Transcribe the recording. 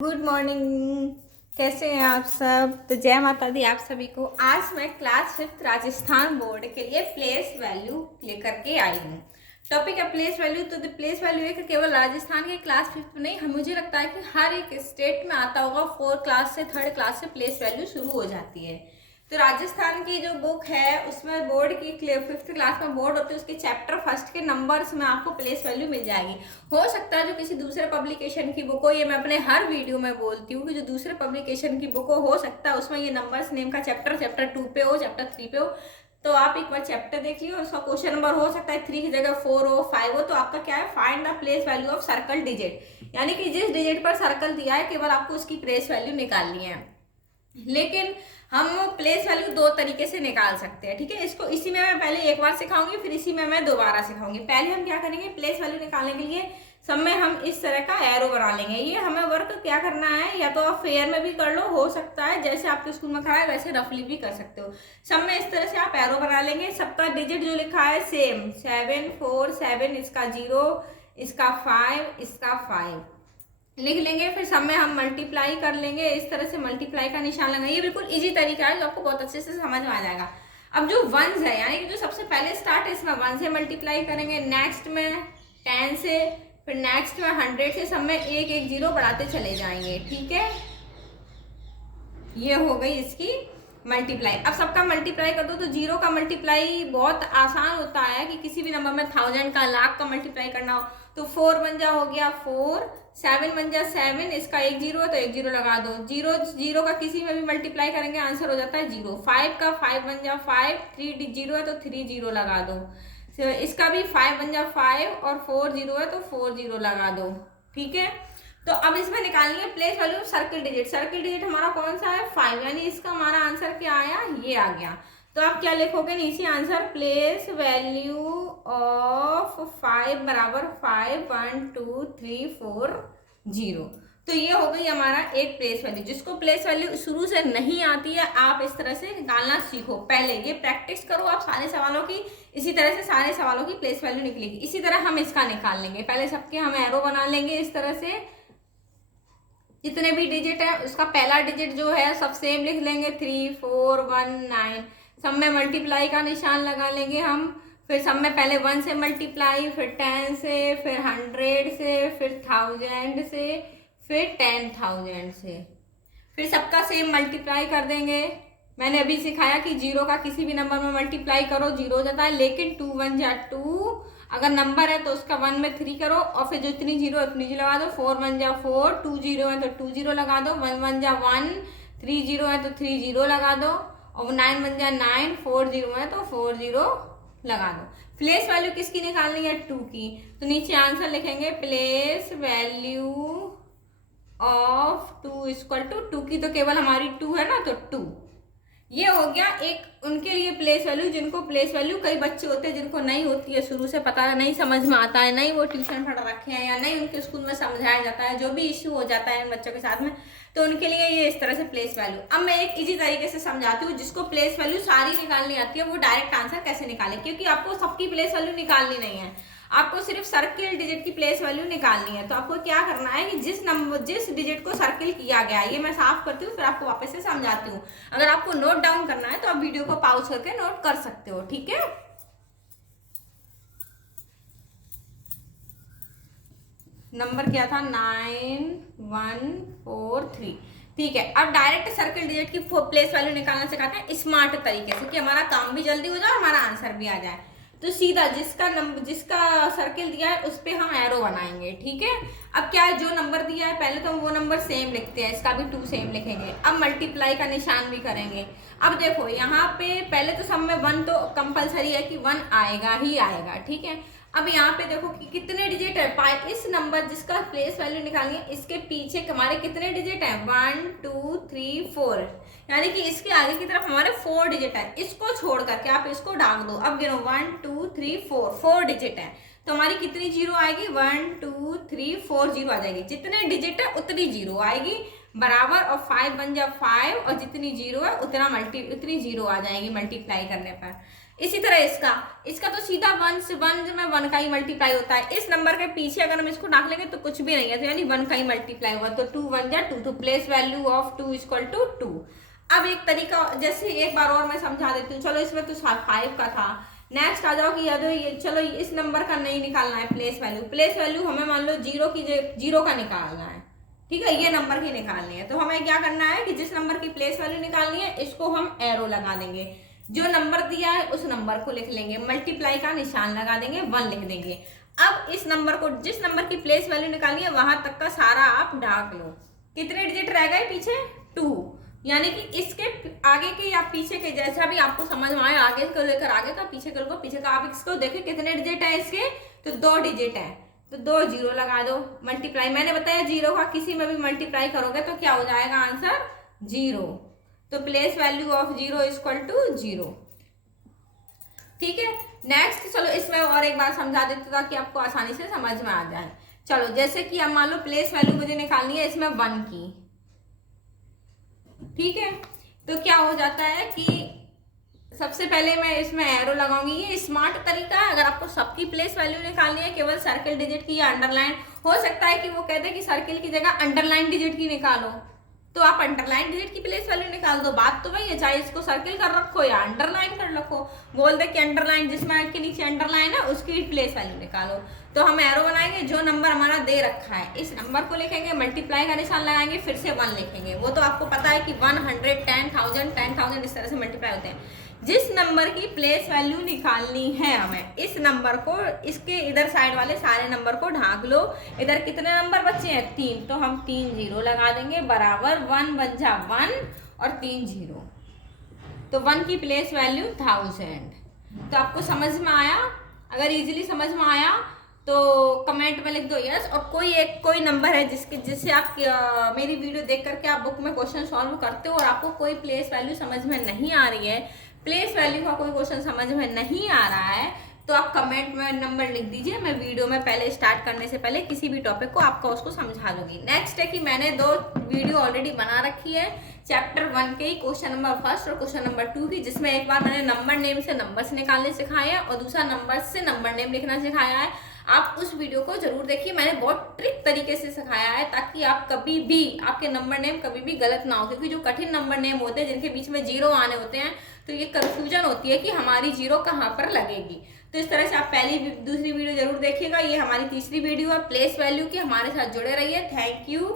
Good morning. कैसे हैं आप सब? तो जय माता दी आप सभी को। आज मैं क्लास 5th राजस्थान बोर्ड के लिए प्लेस वैल्यू लेकर के आई हूँ। टॉपिक है प्लेस वैल्यू। तो प्लेस वैल्यू है कि केवल राजस्थान के क्लास 5th में नहीं, मुझे लगता है कि हर एक स्टेट में आता होगा। 4th क्लास से 3rd क्लास से प्लेस वैल्यू शुरू हो जाती है। तो राजस्थान की जो बुक है उसमें बोर्ड की 5th क्लास में बोर्ड होती है, उसके चैप्टर 1 के नंबर्स में आपको प्लेस वैल्यू मिल जाएगी। हो सकता है जो किसी दूसरे पब्लिकेशन की बुक हो, ये मैं अपने हर वीडियो में बोलती हूँ कि जो दूसरे पब्लिकेशन की बुक हो सकता है उसमें ये नंबर्स नेम का चैप्टर 2 पे हो, चैप्टर 3 पे हो। तो आप एक बार चैप्टर देख लियो और उसका क्वेश्चन नंबर हो सकता है 3 की जगह 4 हो, 5 हो। तो आपका क्या है, find the place value of circle digit, यानी कि जिस डिजिट पर सर्कल दिया है केवल आपको उसकी प्लेस वैल्यू निकालनी है। लेकिन हम प्लेस वैल्यू 2 तरीके से निकाल सकते हैं, ठीक है। इसको इसी में मैं पहले एक बार सिखाऊंगी, फिर इसी में मैं दोबारा सिखाऊंगी। पहले हम क्या करेंगे, प्लेस वैल्यू निकालने के लिए सब में हम इस तरह का एरो बना लेंगे। ये हमें वर्क क्या करना है, या तो आप फेयर में भी कर लो, हो सकता है जैसे आपके स्कूल में कराए वैसे रफली भी कर सकते हो। सब में इस तरह से आप एरो बना लेंगे। सबका डिजिट जो लिखा है सेम 7 4 7, इसका 0, इसका 5, इसका 5 लिख लेंगे। फिर सब में हम मल्टीप्लाई कर लेंगे। इस तरह से मल्टीप्लाई का निशान लगाएंगे। ये बिल्कुल इजी तरीका है जो आपको बहुत अच्छे से समझ में आ जाएगा। अब जो वंस है, यानी कि जो सबसे पहले स्टार्ट है, इसमें 1 से मल्टीप्लाई करेंगे, नेक्स्ट में 10 से, फिर नेक्स्ट में 100 से। सब में 1 1 0 बढ़ाते चले जाएंगे, ठीक है। ये हो गई इसकी मल्टीप्लाई। अब सबका मल्टीप्लाई कर दो तो 0 का मल्टीप्लाई बहुत आसान होता है कि किसी भी नंबर में 1000 का, लाख का मल्टीप्लाई करना हो तो 4 बन जा हो गया 4, 7 बन जा 7, इसका 1 0 है तो 1 0 लगा दो। 0 0 का किसी में भी मल्टीप्लाई करेंगे आंसर हो जाता है 0। 5 का 5 बन जा 5, 3 0 है तो 3 0 लगा दो। इसका भी 5 बन जा 5 और 4 0 है तो 4 0 लगा दो, ठीक है। तो अब इसमें निकालनी है place value circle digit. Circle digit हमारा कौन सा है, 5, यानी इसका हमारा आंसर क्या आया, ये आ गया। तो आप क्या लिखोगे नीचे आंसर, प्लेस वैल्यू ऑफ 5 बराबर 5 1 2 3 4 0। तो ये हो गई हमारा एक प्लेस वैल्यू। जिसको प्लेस वैल्यू शुरू से नहीं आती है आप इस तरह से निकालना सीखो। पहले ये प्रैक्टिस करो आप सारे सवालों की, इसी तरह से सारे सवालों की प्लेस वैल्यू निकलेगी। इसी तरह हम इसका निकाल लेंगे। पहले सबके हम एरो बना लेंगे इस तरह से। जितने भी डिजिट है उसका पहला डिजिट जो है सब सेम लिख लेंगे, 3 4 1 9। सब में मल्टीप्लाई का निशान लगा लेंगे हम। फिर सब में पहले 1 से मल्टीप्लाई, फिर 10 से, फिर 100 से, फिर 1000 से, फिर 10,000 से। फिर सबका सेम मल्टीप्लाई कर देंगे। मैंने अभी सिखाया कि 0 का किसी भी नंबर में मल्टीप्लाई करो 0 हो जाता है, लेकिन 2 1 जा 2, अगर नंबर है तो उसका 1 में 3 करो और फिर जो इतनी 0 उतनी 0 लगा दो। 4 1 जा 4, 2 0 है तो 2 0 लगा दो। 1 1 जा 1, 3 0 है तो 3 0 लगा दो। और 9 1 जा 9, 4 0 है तो 4 0 लगा दो। प्लेस वैल्यू किसकी निकालनी है, 2 की। तो नीचे आंसर लिखेंगे place value of 2 equal to 2 की तो केवल हमारी 2 है ना, तो 2। ये हो गया एक उनके लिए प्लेस वैल्यू जिनको प्लेस वैल्यू, कई बच्चे होते हैं जिनको नहीं होती है, शुरू से पता नहीं समझ में आता है, नहीं वो ट्यूशन पढ़ रखे हैं या नहीं उनके स्कूल में समझाया जाता है, जो भी इश्यू हो जाता है इन बच्चों के साथ में, तो उनके लिए ये इस तरह से प्लेस वैल्यू। अब मैं एक इजी तरीके से समझाती हूँ। जिसको प्लेस वैल्यू सारी निकालनी आती है वो डायरेक्ट आंसर कैसे निकाले, क्योंकि आपको सबकी प्लेस वैल्यू निकालनी नहीं है, आपको सिर्फ सर्किल डिजिट की प्लेस वैल्यू निकालनी है। तो आपको क्या करना है कि जिस डिजिट को सर्किल किया गया है, ये मैं साफ करती हूँ फिर आपको वापस से समझाती हूँ। अगर आपको नोट डाउन करना है तो आप वीडियो को पॉज करके नोट कर सकते हो, ठीक है। नंबर क्या था, 9143, ठीक है। अब डायरेक्ट सर्किल डिजिट की प्लेस वैल्यू निकालना सिखाते हैं स्मार्ट तरीके से कि हमारा काम भी जल्दी हो जाए और हमारा आंसर भी आ जाए। तो सीधा जिसका सर्किल दिया है उस पर हम एरो बनाएंगे, ठीक है। अब क्या है, जो नंबर दिया है पहले तो वो नंबर सेम लिखते हैं, इसका भी 2 सेम लिखेंगे। अब मल्टीप्लाई का निशान भी करेंगे। अब देखो यहाँ पे पहले तो सब में 1 तो कंपलसरी है कि 1 आएगा ही आएगा, ठीक है। अब यहाँ पे देखो कि कितने डिजिट है, इस नंबर जिसका प्लेस वैल्यू निकालनी है इसके पीछे हमारे कितने डिजिट है, 1 2 3 4, यानी कि इसके आगे की तरफ हमारे 4 डिजिट है। इसको छोड़ करके आप इसको डाल दो। अब गिनो 1 2 3 4, 4 डिजिट है तो हमारी कितनी जीरो आएगी, 1 2 3 4 जीरो आ जाएगी। जितने डिजिट है उतनी जीरो आएगी बराबर, और 5 बन जा 5 और जितनी जीरो है उतनी जीरो आ जाएगी मल्टीप्लाई करने पर। इसी तरह इसका तो सीधा 1 से 1 में 1 का ही मल्टीप्लाई होता है। इस नंबर के पीछे अगर हम इसको डाल लेंगे तो कुछ भी नहीं है, तो यानी 1 का ही मल्टीप्लाई हुआ, तो 2 1 जा 2, तो place value of 2 equal to 2। अब एक तरीका जैसे एक बार और मैं समझा देती हूँ। चलो इसमें तो 5 का था। नेक्स्ट आ जाओ कि याद हो ये, चलो इस नंबर का नहीं निकालना है प्लेस वैल्यू। प्लेस वैल्यू हमें मान लो 0 का निकालना है, ठीक है, ये नंबर की निकालनी है। तो हमें क्या करना है कि जिस नंबर की प्लेस वैल्यू निकालनी है इसको हम एरो लगा देंगे, जो नंबर दिया है उस नंबर को लिख लेंगे, मल्टीप्लाई का निशान लगा देंगे, 1 लिख देंगे। अब इस नंबर को, जिस नंबर की प्लेस वैल्यू निकालनी है वहां तक का सारा आप डाक लो। कितने डिजिट रह गए पीछे? 2, यानी कि इसके आगे के या पीछे के जैसा भी आपको समझ में आए, आगे को लेकर आगे का, पीछे को पीछे का। आप इसको देखिए कितने डिजिट है इसके, तो 2 डिजिट है, तो 2 0 लगा दो। मल्टीप्लाई मैंने बताया 0 का किसी में भी मल्टीप्लाई करोगे तो क्या हो जाएगा आंसर? 0। तो place value of 0 equal to 0। ठीक है, नेक्स्ट चलो इसमें और एक बार समझा देते ताकि आपको आसानी से समझ में आ जाए। चलो जैसे कि अब मान लो प्लेस वैल्यू मुझे निकालनी है इसमें 1 की, ठीक है, तो क्या हो जाता है कि सबसे पहले मैं इसमें एरो लगाऊंगी। ये स्मार्ट तरीका है। अगर आपको सबकी प्लेस वैल्यू निकालनी है केवल सर्किल डिजिट की या अंडरलाइन, हो सकता है कि वो कहते हैं कि सर्किल की जगह अंडरलाइन डिजिट की निकालो, तो आप अंडरलाइन डिजिट की प्लेस वैल्यू निकाल दो। बात तो वही है, चाहे इसको सर्किल कर रखो या अंडरलाइन कर रखो। बोल दे कि अंडरलाइन, जिसमें के नीचे अंडरलाइन है उसकी प्लेस वैल्यू निकालो। तो हम एरो बनाएंगे, जो नंबर हमारा दे रखा है इस नंबर को लिखेंगे, मल्टीप्लाई का निशान लगाएंगे, फिर से 1 लिखेंगे। वो तो आपको पता है कि 100, 10,000, 10,000 इस तरह से मल्टीप्लाई होते हैं। जिस नंबर की प्लेस वैल्यू निकालनी है हमें, इस नंबर को, इसके इधर साइड वाले सारे नंबर को ढांक लो। इधर कितने नंबर बचे हैं? 3, तो हम 3 0 लगा देंगे, बराबर 1 बन जा 1 और 3 0, तो 1 की प्लेस वैल्यू 1000। तो आपको समझ में आया? अगर इजीली समझ में आया तो कमेंट में लिख दो यस। और कोई नंबर है जिससे आप मेरी वीडियो देख करके आप बुक में क्वेश्चन सॉल्व करते हो और आपको कोई प्लेस वैल्यू समझ में नहीं आ रही है, प्लेस वैल्यू का कोई क्वेश्चन समझ में नहीं आ रहा है, तो आप कमेंट में नंबर लिख दीजिए। मैं वीडियो में पहले स्टार्ट करने से पहले किसी भी टॉपिक को आपका उसको समझा दूंगी। नेक्स्ट है कि मैंने 2 वीडियो ऑलरेडी बना रखी है, चैप्टर 1 के क्वेश्चन नंबर 1 और क्वेश्चन नंबर 2 की, जिसमें एक बार मैंने नंबर नेम से नंबर्स निकालने सिखाया और दूसरा नंबर से नंबर नेम लिखना सिखाया है। आप उस वीडियो को जरूर देखिए, मैंने बहुत ट्रिक तरीके से सिखाया है ताकि आप कभी भी, आपके नंबर नेम कभी भी गलत ना हो। क्योंकि जो कठिन नंबर नेम होते हैं जिनके बीच में 0 आने होते हैं, तो ये कंफ्यूजन होती है कि हमारी 0 कहाँ पर लगेगी। तो इस तरह से आप पहली दूसरी वीडियो जरूर देखिएगा। ये हमारी तीसरी वीडियो है प्लेस वैल्यू की। हमारे साथ जुड़े रहिए। Thank you.